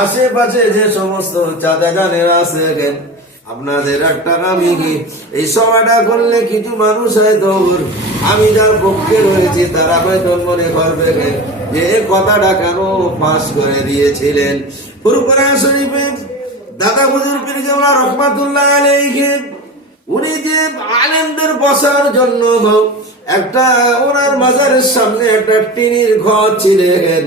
আশেপাশে যে সমস্ত চাচা জানেরা আছে, আপনাদের একটা আমি এই সভাটা করলে কিছু মানুষ হয়তো আমি যার পক্ষে রয়েছে তারা হয়তো মনে করবে যে কথাটা কেন ফাঁস করে দিয়েছিলেন। ফুরফুরা শরীফে দাদা হুজুর পীর কেবলা রহমাতুল্লাহ আলাইহি উনি যে আলেমদের বসার জন্য একটা ওনার মাজারের সামনে একটা টিনের ঘর ছিলেন,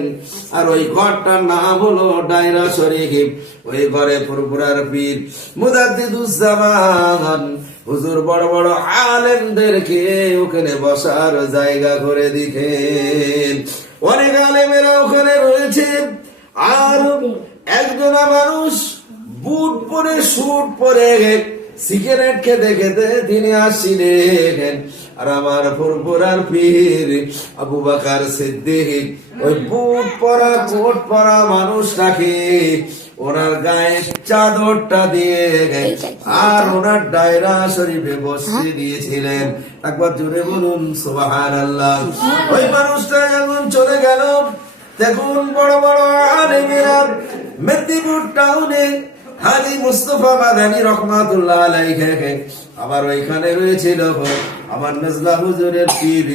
আর ওই ঘরটার নাম হলো ডায়রা শরীফ। ওই ঘরে ফুরফুরার পীর মুজাদ্দিদুজ্জামান হুজুর বড় বড় আলেমদেরকে ওখানে বসার জায়গা করে দিতেন। অনেক আলেমেরা ওখানে রয়েছে। আর একজনা মানুষ বুট পরে স্যুট পরে সিগারেট খেতে খেতে তিনি আসছিলেন। আর আমার ফুরফুরার পীর আবু বকর সিদ্দিক ওই বুট পরা কোট পরা মানুষটাকে ওনার গায়ে চাদরটা দিয়ে আর ওনার ডায়রা শরীফে বসিয়ে দিয়েছিলেন। একবার জোরে বলুন সুবহানাল্লাহ। ওই মানুষটা যখন চলে গেল, দেখুন বড় বড় আলেমেরা মেদিনীপুর টাউনে হাজী মুস্তাফা মাদানী রহমাতুল্লাহ আলাইহি আবার ওইখানে রয়েছিল আমার নজলা হুজুরের পীর,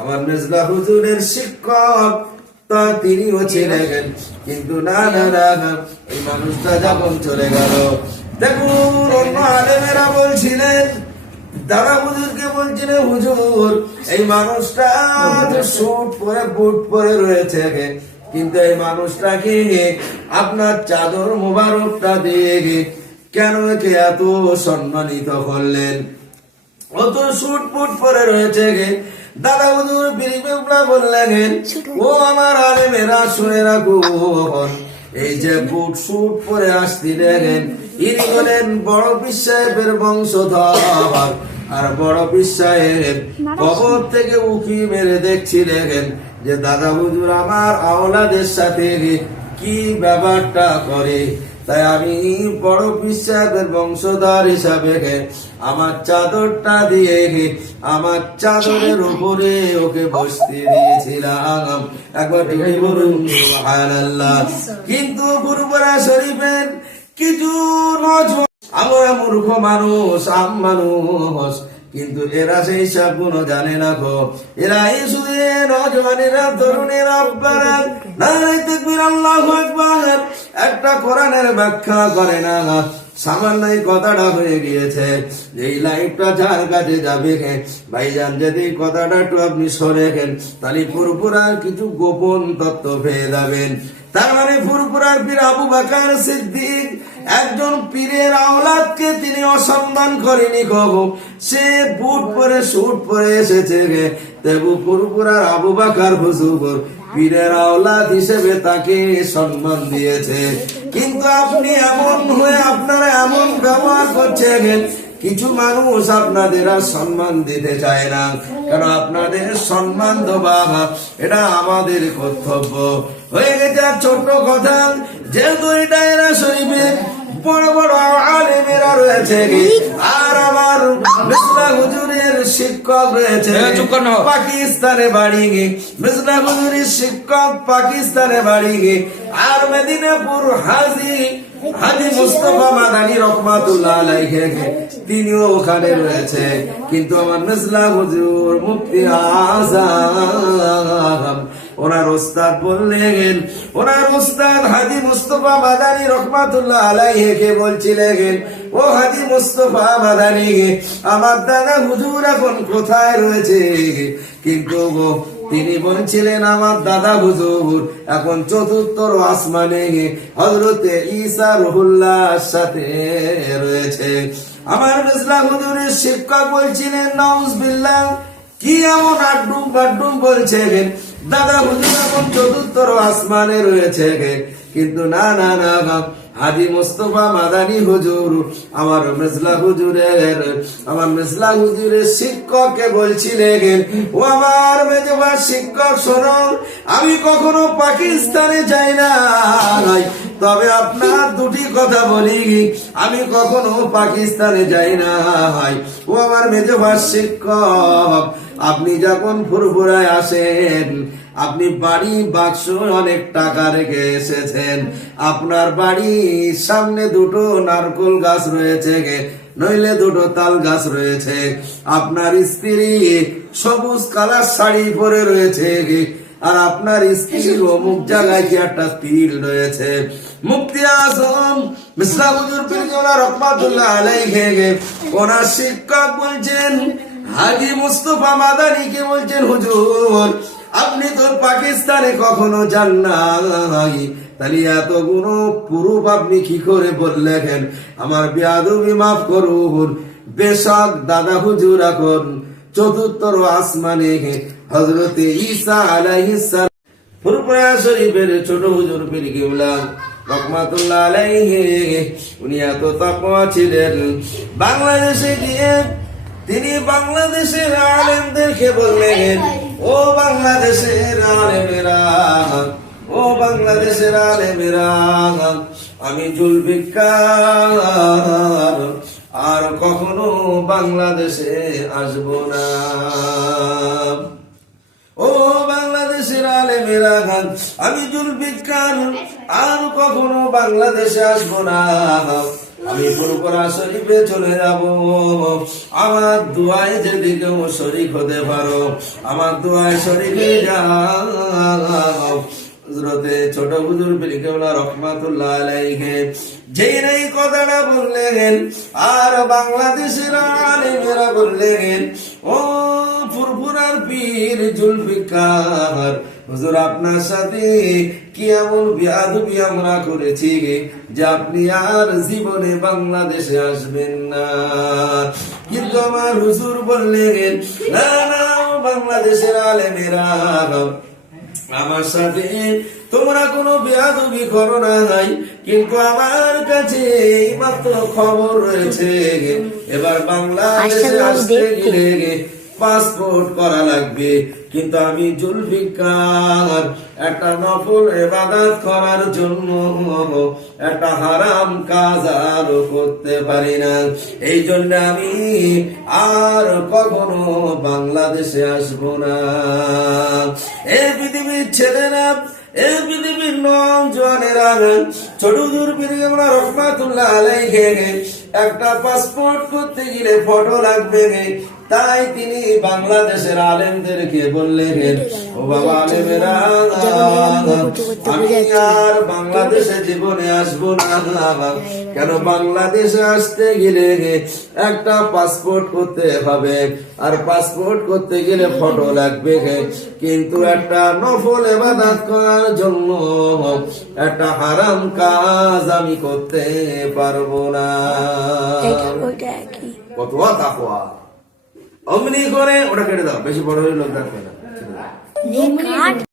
আমার নজলা হুজুরের শিক্ষক, তা তিনিও ছিলেন। কিন্তু না না না, এই মানুষটা যখন চলে গেল, দেখুন অন্য আলেমেরা বলছিলেন, দাদা হুজুরকে বলছিলেন, হুজুর এই মানুষটা স্যুট পরে বুট পরে রয়েছে, কিন্তু এই মানুষটাকে আপনার চাদর মুবারকটা দিয়ে কেন একে এত সম্মানিত করলেন? অত স্যুট বুট পরে রয়েছে। দাদা হুজুর বিরিবিবলা বললেন, ও আমার আলেমেরা শুনে রাখুন, এই যে বুট স্যুট পরে আসছিলেন ইনি হলেন বড় পীর সাহেবের বংশধর। আর বড় পীর সাহেব কবর থেকে উকি মেরে দেখছিলেন যে দাদা হুজুর আমার আওলাদের সাথে কি ব্যাপারটা করে। তাই আমি বড় পীর সাহেবের বংশধর হিসাবে আমার চাদরটা দিয়ে আমার চাদরের উপরে ওকে বসতে দিয়েছিলাম। একবার বলুন সুবহানাল্লাহ। কিন্তু ফুরফুরা শরীফের কিছু নজর, আমরা মূর্খ মানুষ, আম মানুষ, কিন্তু এরা সেই সব গুলো জানে না গো। এরা এই শুধু নজওয়ানেরা, তরুণেরা, আব্বারা নারে তাকবীর আল্লাহু আকবার একটা কোরআনের ব্যাখ্যা করে না। সামান্য এই কথাটা হয়ে গিয়েছে, এই লাইফটা যার কাছে যাবে ভাইজান, যদি কথাটা একটু আপনি শোনেন তাহলে ফুরফুরার কিছু গোপন তত্ত্ব পেয়ে যাবেন। তার মানে ফুরফুরার পীর আবু বকর সিদ্দিক একজন পীরের আওলাদকে তিনি অসম্মান করেনি গো। সে বুট পরে স্যুট পরে এসেছে, তবু ফুরফুরার আবু বকর হুজুর পীরের আওলাদ হিসেবে তাকে সম্মান দিয়েছে। কিন্তু আপনি এমন হয়ে আপনারা এমন ব্যবহার করছেন, কিছু মানুষ আপনাদের আর সম্মান দিতে চায় না। কারণ আপনাদের সম্মান দেওয়া এটা আমাদের কর্তব্য হয়ে গেছে। ছোট কথা, যেহেতু এই ডায়রা শরীফে বড় বড় আলেমেরা রয়েছে, আর আমার মিসলা হুজুরের শিক্ষক রয়েছে পাকিস্তানে বাড়ি, মিসলা হুজুরের শিক্ষক পাকিস্তানে বাড়ি, আর মেদিনীপুর হাজী মুস্তাফা মাদানী রহমাতুল্লাহ আলাইহি তিনিও ওখানে রয়েছে। কিন্তু আমার মিসলা হুজুর মুফতি আযম ওনার ওস্তাদ বললেন, ওনার ওস্তাদ হাজী মুস্তাফা মাদানী রহমাতুল্লাহ আলাইহি কে বলছিলেন, ও হাজী মুস্তাফা মাদানী, আমার দাদা হুজুর এখন কোথায় রয়েছে? কিন্তু তিনি বলছিলেন আমার দাদা হুজুর এখন চতুর্থ আসমানে হযরতে ঈসা রুহুল্লাহর সাথে রয়েছে। আমার মিসলা হুজুরের শিক্ষক বলছিলেন, নাউজুবিল্লাহ, কি এমন আড্ডুম বাড্ডুম বলছেন? দাদা হুজুর এখন চতুর্থ আসমানে রয়েছে। কিন্তু না না না, হাজী মুস্তাফা মাদানী হুজুর আমার মিসলা হুজুরের শিক্ষককে বলছিলেন, ও আমার মেজবা শিক্ষক শোনো, আমি কখনো পাকিস্তানে যাই না, তবে আপনার দুটি কথা বলি, আমি কখনো পাকিস্তানে যাই না। ও আমার মেজবা শিক্ষক, আপনি যখন ফুরফুরায় আসেন আপনি বাড়ি বাক্স অনেক টাকা রেখে এসেছেন, আপনার বাড়ির সামনে দুটো নারকেল গাছ রয়েছে নইলে দুটো তাল গাছ রয়েছে, আপনার স্ত্রী সবুজ কালার শাড়ি পরে রয়েছে আর আপনার স্ত্রীর অমুক জায়গায় কি একটা তিল রয়েছে। মুফতি আজম মিসলা হুজুর পীরকেবলা রহমাতুল্লাহ আলাইহি ওনার শিক্ষক বলছেন, হাজী মুস্তাফা মাদানীকে বলছেন, হুজুর আপনি তো পাকিস্তানে কখনো যান নাই, তাহলে এত গুণ পুরুষ আপনি কি করে বললেন? আমার বেয়াদবি মাফ করুন। বেশক দাদা হুজুর এখন চতুর্থ আসমানে হযরতে ঈসা আলাইহিস সালাম ফুরফুরা শরীফের ছোট হুজুর পীর কিবলা রহমাতুল্লাহ আলাইহি উনি এত তাকওয়া ছিলেন, বাংলাদেশে গিয়ে তিনি বাংলাদেশের আলেমদেরকে বললেন, ও বাংলাদেশের আলেমেরা, ও বাংলাদেশের আলেমেরা, আমি জুলফিকার আর কখনো বাংলাদেশে আসব না। ও বাংলাদেশের আলেমেরা, আমি জুলফিকার আর কখনো বাংলাদেশে আসব না, আমি ফুরফুরা শরীফে চলে যাব। আমার দুয়ায় যদি কেউ শরীক হতে পারো, আমার দুয়ায় শরীকে যাও। হযরতে ছোট হুজুর পীর কেবলা রহমাতুল্লাহ আলাইহি যেই এই কথাটা বললেন, আর বাংলাদেশের আলেমেরা বললেন, ও ফুরফুরার পীর জুলফিকার হুজুর আপনার সাথে কি এমন বেয়াদবি আমরা করেছি যে আপনি আর জীবনে বাংলাদেশে আসবেন না। কিন্তু আমার হুজুর বললেন, না না বাংলাদেশের আলেমেরা, আমার সাথে তোমরা কোনো বেয়াদবি করো না নাই, কিন্তু আমার কাছে মাত্র খবর রয়েছে এবার বাংলাদেশে আসতে গেলে পাসপোর্ট করা লাগবে, কিন্তু আমি জুলফিকার একটা নফল ইবাদত করার জন্য একটা হারাম কাজ আর করতে পারি না, এই জন্য আমি আর কখনো বাংলাদেশে আসব না। এই পৃথিবীর ছেলেরা, এই পৃথিবীর নওজওয়ানেরা, ছোট হুজুর পীর কেবলা রহমাতুল্লাহ আলাইহি একটা পাসপোর্ট করতে গেলে ফটো লাগবে, তাই তিনি বাংলাদেশের আলেমদেরকে বললেন, ও বাবা আলেমেরা, আমি আর বাংলাদেশে জীবনে আসবো না। কেন? বাংলাদেশে আসতে গেলে একটা পাসপোর্ট করতে হবে, আর পাসপোর্ট করতে গেলে ফটো লাগবে, কিন্তু একটা নফল ইবাদত করার জন্য একটা হারাম কাজ আমি করতে পারবো না। কত তাকওয়া অমনি করে ওটা কেটে দাও, বেশি বড় হয়ে লোক দেখবে না।